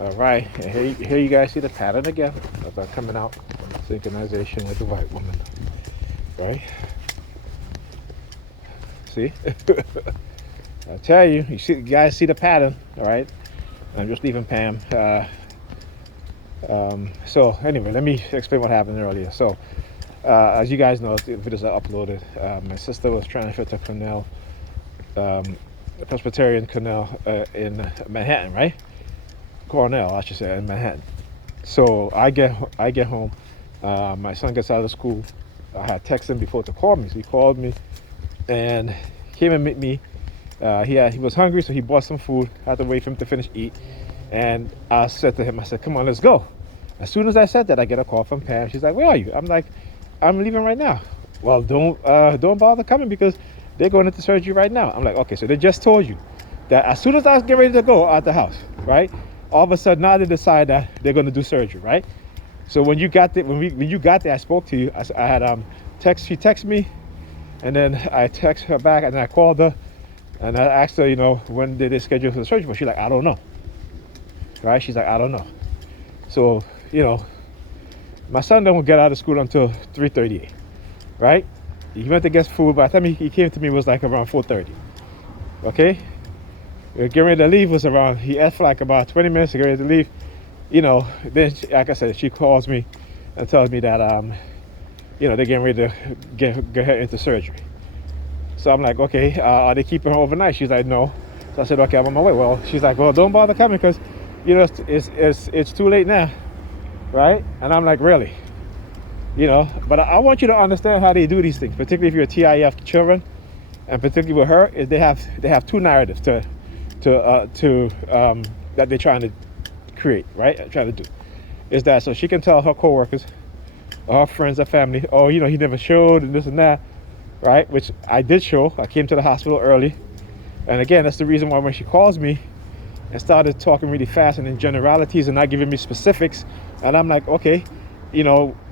All right, and here you guys see the pattern again of that coming out synchronization with the white woman, right? See, I tell you, you guys see the pattern, all right? I'm just leaving Pam. So anyway, let me explain what happened earlier. So as you guys know, the videos I uploaded, my sister was trying to fit to Cornell, Presbyterian Cornell in Manhattan, right? Cornell, I should say, in Manhattan. So I get home. My son gets out of school. I had texted him before to call me, so he called me and came and met me. He was hungry, so he bought some food. I had to wait for him to finish eat. And I said to him, I said, "Come on, let's go." As soon as I said that, I get a call from Pam. She's like, "Where are you?" I'm like, "I'm leaving right now." Well, don't bother coming because they're going into surgery right now. I'm like, okay, so they just told you that as soon as I was getting ready to go out the house, right? All of a sudden now they decide that they're going to do surgery, right? So when you got there, when you got there, I spoke to you. I had she texted me, and then I text her back, and then I called her, and I asked her, when did they schedule for the surgery? But she's like, I don't know, right? She's like, I don't know. So my son don't get out of school until 3:38, right? He went to get food. By the time he came to me, it was like around 4:30. Okay, getting ready to leave was around. He asked for like about 20 minutes to get ready to leave. Then like I said, she calls me and tells me that they're getting ready to get her into surgery. So I'm like, okay, are they keeping her overnight? She's like, no. So I said, okay, I'm on my way. Well, she's like, well, don't bother coming because it's too late now, right? And I'm like, really? But I want you to understand how they do these things, particularly if you're TIF children, and particularly with her, is they have two narratives that they're trying to create, right? Trying to do is that so she can tell her coworkers, her friends, her family, oh, he never showed and this and that, right? Which I did show. I came to the hospital early, and again, that's the reason why when she calls me and started talking really fast and in generalities and not giving me specifics, and I'm like, okay,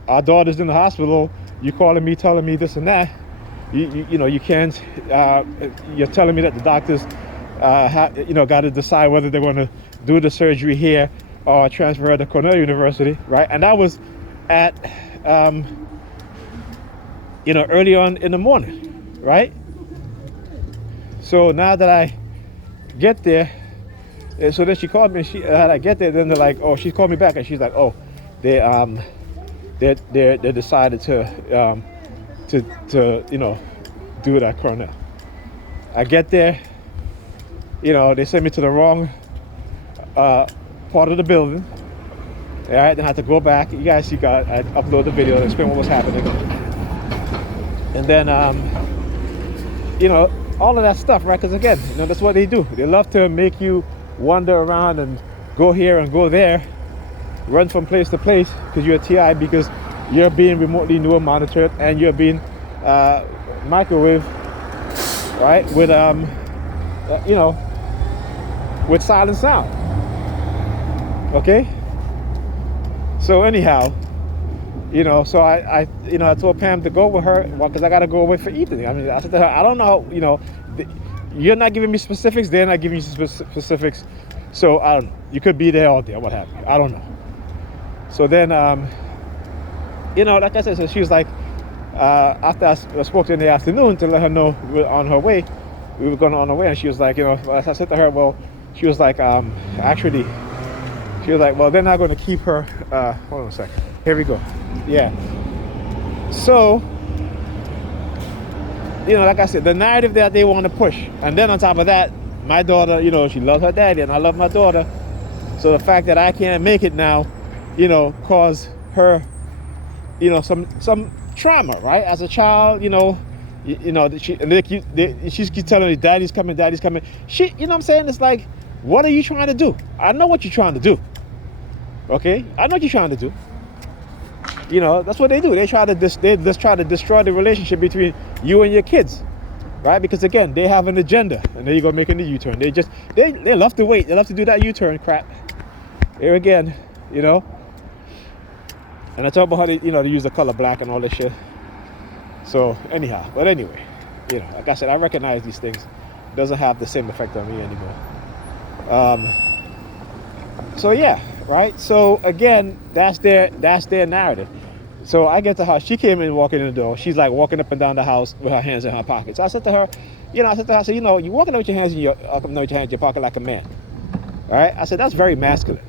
our daughter's in the hospital. You calling me, telling me this and that. You can't. You're telling me that the doctors, got to decide whether they're going to do the surgery here or transfer her to Cornell University, right? And that was at, early on in the morning, right? So now that I get there, so then she called me. And I get there, then they're like, oh, she called me back, and she's like, oh, they decided to do it at Cornell. I get there, they sent me to the wrong part of the building. All right, then I had to go back. You guys see, I upload the video to explain what was happening, and then all of that stuff, right? Because again, that's what they do. They love to make you wander around and go here and go there, run from place to place because you're a TI, because you're being remotely neural monitored and you're being microwave, right? With silent sound. Okay. So anyhow, so I told Pam to go with her, well, because I got to go away for Ethan. I mean, I said to her, I don't know, you're not giving me specifics, they're not giving you specifics, so I don't know. You could be there all day, what have you. I don't know. So then, like I said, so she was like, after I spoke to her in the afternoon to let her know we were on her way, we were going on our way, and she was like, as I said to her, well, she was like, actually, she was like, well, they're not going to keep her. Hold on a second. Here we go. Yeah. So, like I said, the narrative that they want to push. And then on top of that, my daughter, she loves her daddy and I love my daughter. So the fact that I can't make it now, caused her, some trauma, right? As a child, she keeps telling me, daddy's coming. She, what I'm saying? It's like, what are you trying to do? I know what you're trying to do. Okay, I know what you're trying to do. That's what they do. They just try to destroy the relationship between you and your kids, right? Because again, they have an agenda, and there you go, making the U-turn. They love to wait. They love to do that U-turn crap. Here again, And I talk about how they use the color black and all this shit. So anyhow, but anyway, like I said, I recognize these things. It doesn't have the same effect on me anymore. So yeah, right. So again, that's their narrative. So I get to her. She came in walking in the door. She's like walking up and down the house with her hands in her pockets. I said to her, I said, you walking up with your hands in your with your hands in your pocket like a man. All right. I said that's very masculine.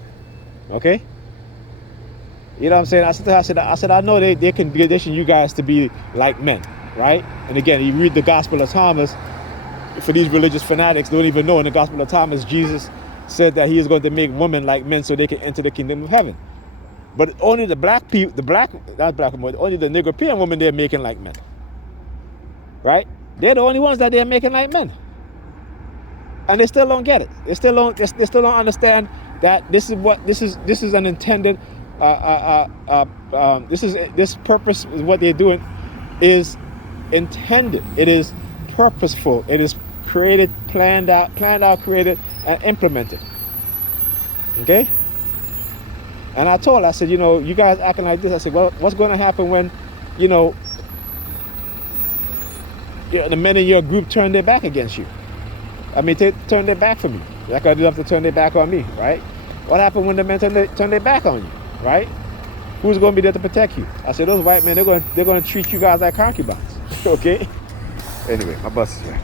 Okay. You know what I'm saying? I said to her, I know they can condition you guys to be like men, right? And again, you read the Gospel of Thomas. For these religious fanatics, don't even know in the Gospel of Thomas, Jesus said that he is going to make women like men so they can enter the kingdom of heaven. But only the black people, not black women, only the Negropean women they're making like men, right? They're the only ones that they're making like men, and they still don't get it. They still don't understand that this is an intended. This purpose is what they're doing is intended. It is purposeful. It is created, planned out, created, and implemented. Okay? And I told her, I said, you guys acting like this. I said, well, what's going to happen when, the men in your group turn their back against you? I mean, turn their back from you. Like I do have to turn their back on me, right? What happened when the men turn their back on you, right? Who's going to be there to protect you? I said, those white men, they're going to treat you guys like concubines. Okay? Anyway, my bus is here.